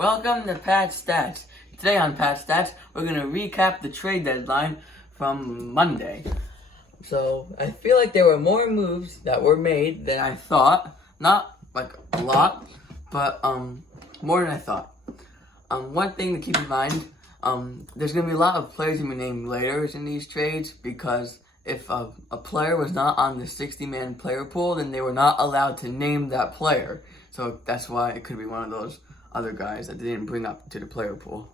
Welcome to Pat Stats. Today on Pat Stats, we're going to recap the trade deadline from Monday. So, I feel like there were more moves that were made than I thought. Not like a lot, but more than I thought. One thing to keep in mind, there's going to be a lot of players who will be named later in these trades because if a player was not on the 60-man player pool, then they were not allowed to name that player. So that's why it could be one of those other guys that they didn't bring up to the player pool.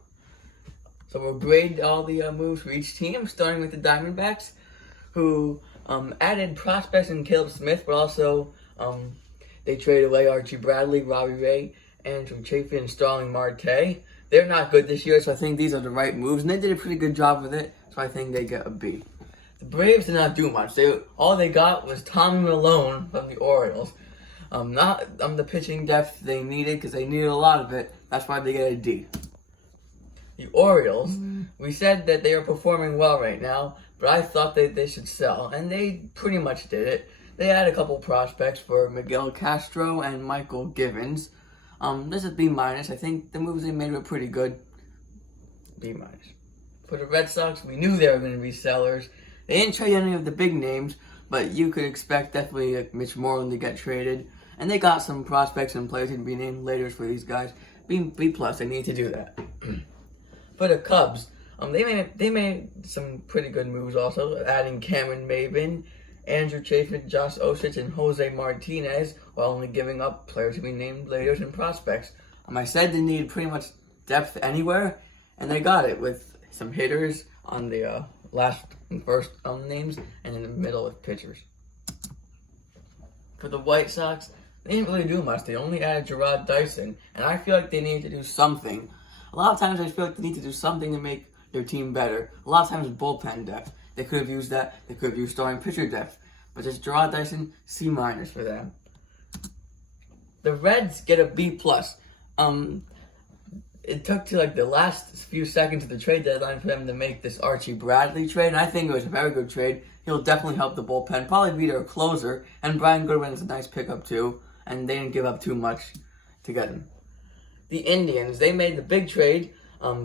So we'll grade all the moves for each team, starting with the Diamondbacks, who added prospects in Caleb Smith, but also they traded away Archie Bradley, Robbie Ray, Andrew Chafin, and Starling Marte. They're not good this year, so I think these are the right moves, and they did a pretty good job with it, so I think they get a B. The Braves did not do much. All they got was Tommy Milone from the Orioles. Not the pitching depth they needed, because they needed a lot of it. That's why they get a D. The Orioles, we said that they are performing well right now, but I thought that they should sell, and they pretty much did it. They had a couple prospects for Miguel Castro and Michael Givens. This is B-. I think the moves they made were pretty good. B-. For the Red Sox, we knew they were going to be sellers. They didn't trade any of the big names, but you could expect definitely Mitch Moreland to get traded. And they got some prospects and players to be named later for these guys. B+, they need to do that. For the Cubs, they made some pretty good moves also, adding Cameron Maybin, Andrew Chafin, Josh Osich, and Jose Martinez, while only giving up players to be named later and prospects. I said they needed pretty much depth anywhere, and they got it with some hitters on the last and first names, and in the middle with pitchers. For the White Sox, they didn't really do much. They only added Gerard Dyson, and I feel like they need to do something. A lot of times I feel like they need to do something to make their team better. A lot of times it's bullpen depth. They could have used that. They could have used starting pitcher depth. But just Gerard Dyson, C- for them. The Reds get a B+. It took to the last few seconds of the trade deadline for them to make this Archie Bradley trade, and I think it was a very good trade. He'll definitely help the bullpen, probably be their closer, and Brian Goodwin is a nice pickup too, and they didn't give up too much to get him. The Indians, they made the big trade,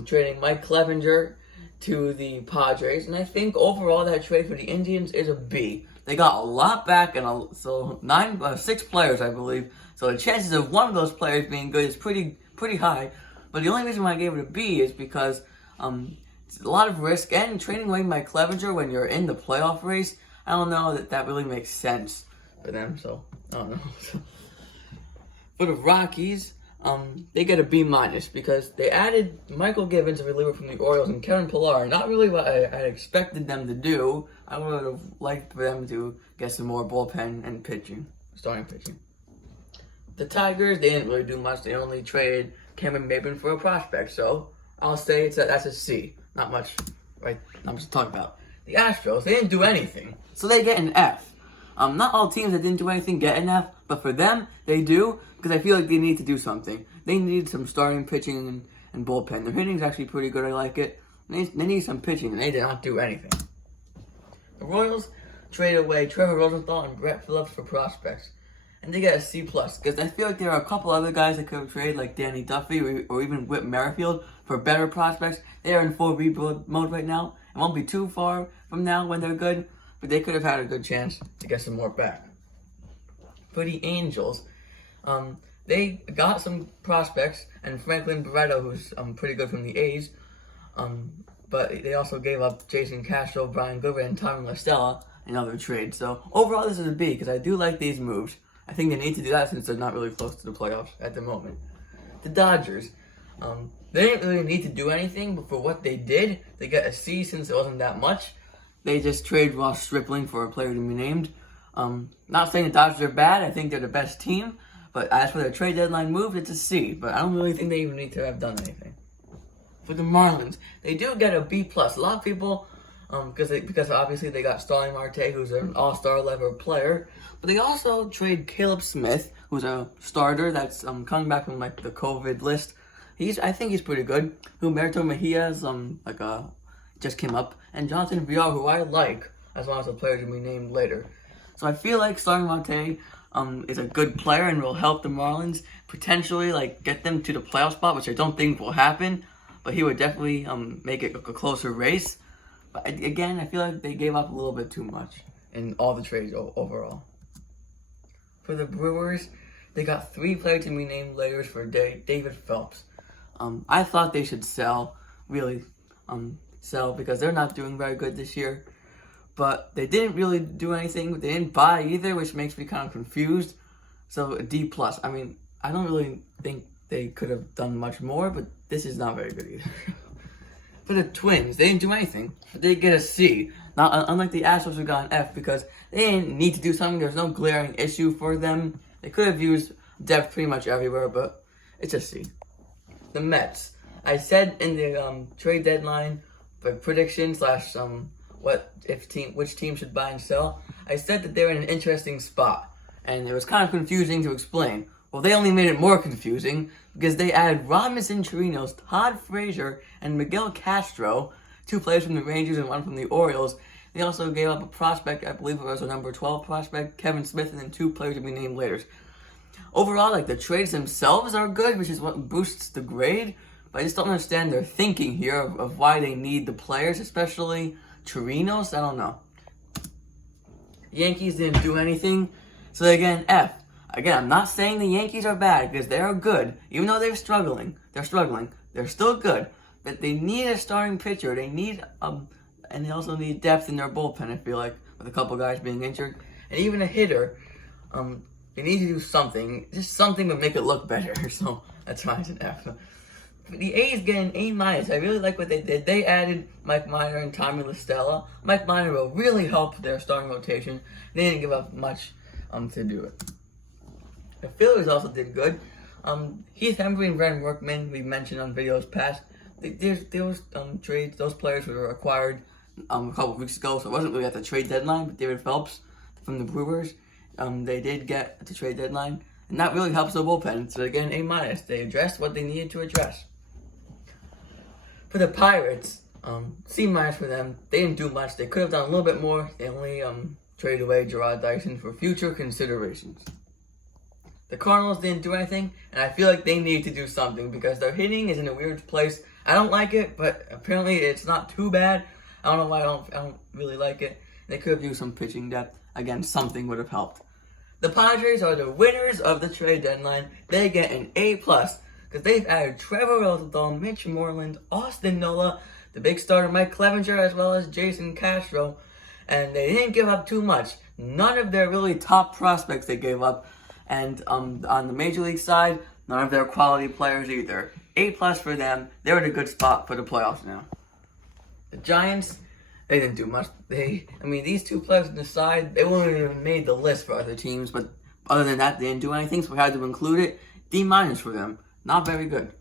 trading Mike Clevenger to the Padres, and I think overall that trade for the Indians is a B. They got a lot back, and 6 players, I believe, so the chances of one of those players being good is pretty high. But the only reason why I gave it a B is because it's a lot of risk, and trading away Mike Clevenger when you're in the playoff race, I don't know that really makes sense for them, so I don't know. For the Rockies, they get a B- because they added Michael Givens, a reliever from the Orioles, and Kevin Pillar. Not really what I had expected them to do. I would have liked for them to get some more bullpen and starting pitching. The Tigers, they didn't really do much. They only traded Cameron Maybin for a prospect, so I'll say that's a C. Not much, right? Not much to talk about. The Astros, they didn't do anything, so they get an F. Not all teams that didn't do anything get an F, but for them, they do, because I feel like they need to do something. They need some starting pitching and bullpen. Their hitting is actually pretty good, I like it. They need some pitching, and they did not do anything. The Royals traded away Trevor Rosenthal and Brett Phillips for prospects. And they get a C+, because I feel like there are a couple other guys that could have traded, like Danny Duffy or even Whit Merrifield, for better prospects. They are in full rebuild mode right now. It won't be too far from now when they're good, but they could have had a good chance to get some more back. For the Angels, they got some prospects, and Franklin Barreto, who's pretty good from the A's, but they also gave up Jason Castro, Brian Goodwin, and Tommy La Stella in other trades. So overall, this is a B, because I do like these moves. I think they need to do that since they're not really close to the playoffs at the moment. The Dodgers, they didn't really need to do anything, but for what they did, they get a C since it wasn't that much. They just traded Ross Stripling for a player to be named. Not saying the Dodgers are bad, I think they're the best team, but as for their trade deadline move, it's a C, but I don't really think they even need to have done anything. For the Marlins, they do get a B+. A lot of people, because obviously they got Starling Marte, who's an all-star level player, but they also trade Caleb Smith, who's a starter that's coming back from the COVID list. I think he's pretty good. Humberto Mejia's just came up, and Jonathan Villar, who I like, as long as the players will be named later. So I feel like Starling Marte is a good player and will help the Marlins potentially get them to the playoff spot, which I don't think will happen. But he would definitely make it a closer race. But again, I feel like they gave up a little bit too much in all the trades overall. For the Brewers, they got 3 players to be named later for David Phelps. I thought they should sell, really sell, because they're not doing very good this year. But they didn't really do anything. They didn't buy either, which makes me kind of confused. So a D+. I mean, I don't really think they could have done much more, but this is not very good either. For the Twins, they didn't do anything. They get a C. Now, unlike the Astros who got an F, because they didn't need to do something. There was no glaring issue for them. They could have used depth pretty much everywhere, but it's a C. The Mets. I said in the trade deadline, for prediction / which team should buy and sell, I said that they were in an interesting spot, and it was kind of confusing to explain. Well, they only made it more confusing because they added Robinson Chirinos, Todd Frazier, and Miguel Castro, 2 players from the Rangers and 1 from the Orioles. They also gave up a prospect, I believe it was a number 12 prospect, Kevin Smith, and then 2 players to be named later. Overall, the trades themselves are good, which is what boosts the grade, but I just don't understand their thinking here of why they need the players, especially Chirinos. I don't know. Yankees didn't do anything, so they get an F. Again, I'm not saying the Yankees are bad, because they are good. Even though they're struggling, they're still good. But they need a starting pitcher. They need, and they also need depth in their bullpen, I feel like, with a couple guys being injured. And even a hitter, they need to do something. Just something to make it look better. So, that's why it's an F. The A's get an A-. I really like what they did. They added Mike Minor and Tommy La Stella. Mike Minor will really help their starting rotation. They didn't give up much to do it. The Phillies also did good. Heath Hembree and Brent Workman, we mentioned on videos past. Those trades, those players were acquired a couple of weeks ago, so it wasn't really at the trade deadline. But David Phelps from the Brewers, they did get at the trade deadline, and that really helps the bullpen. So again, A-. They addressed what they needed to address. For the Pirates, C- for them. They didn't do much. They could have done a little bit more. They only traded away Gerard Dyson for future considerations. The Cardinals didn't do anything, and I feel like they need to do something because their hitting is in a weird place. I don't like it, but apparently it's not too bad. I don't know why I don't really like it. They could have used some pitching depth. Again, something would have helped. The Padres are the winners of the trade deadline. They get an A+, because they've added Trevor Rosenthal, Mitch Moreland, Austin Nola, the big starter Mike Clevenger, as well as Jason Castro, and they didn't give up too much. None of their really top prospects they gave up. And on the Major League side, none of their quality players either. A+ for them. They're in a good spot for the playoffs now. The Giants, they didn't do much. These 2 players on the side, they wouldn't even made the list for other teams. But other than that, they didn't do anything, so we had to include it. D- for them. Not very good.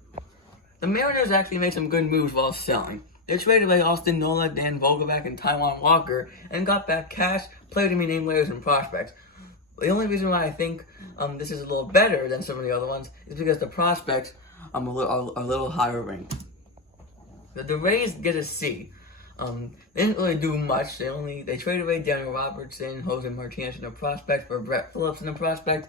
The Mariners actually made some good moves while selling. They traded away Austin Nola, Dan Vogelbach, and Taijuan Walker, and got back cash, players to be named later, and prospects. The only reason why I think this is a little better than some of the other ones is because the prospects are a little higher ranked. The Rays get a C. They didn't really do much. They traded away Daniel Robertson, Jose Martinez, and a prospect for Brett Phillips and a prospect.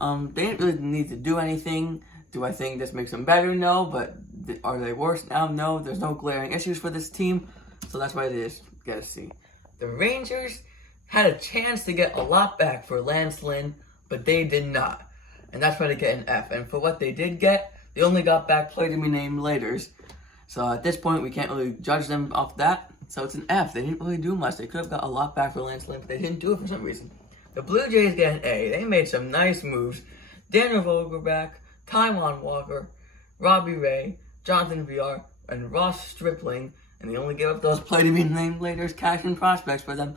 They didn't really need to do anything. Do I think this makes them better? No. But are they worse now? No. There's no glaring issues for this team, so that's why they just get a C. The Rangers had a chance to get a lot back for Lance Lynn, but they did not. And that's why they get an F. And for what they did get, they only got back players to be named later. So at this point, we can't really judge them off that. So it's an F. They didn't really do much. They could have got a lot back for Lance Lynn, but they didn't do it for some reason. The Blue Jays get an A. They made some nice moves. Daniel Vogelbach, Taijuan Walker, Robbie Ray, Jonathan Villar, and Ross Stripling. And they only gave up those players to be named later cash and prospects for them.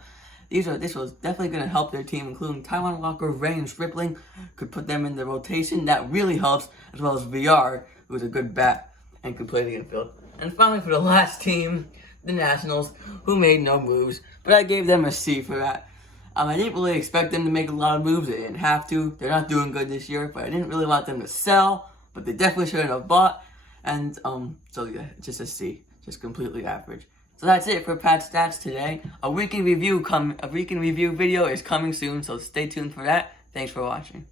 This was definitely going to help their team, including Taijuan Walker, Ray, and Stripling. Could put them in the rotation. That really helps, as well as VR, who is a good bat and could play the infield. And finally, for the last team, the Nationals, who made no moves. But I gave them a C for that. I didn't really expect them to make a lot of moves. They didn't have to. They're not doing good this year, but I didn't really want them to sell. But they definitely shouldn't have bought. And so yeah, just a C. Just completely average. So that's it for Pat Stats today. A weekend review video is coming soon, so stay tuned for that. Thanks for watching.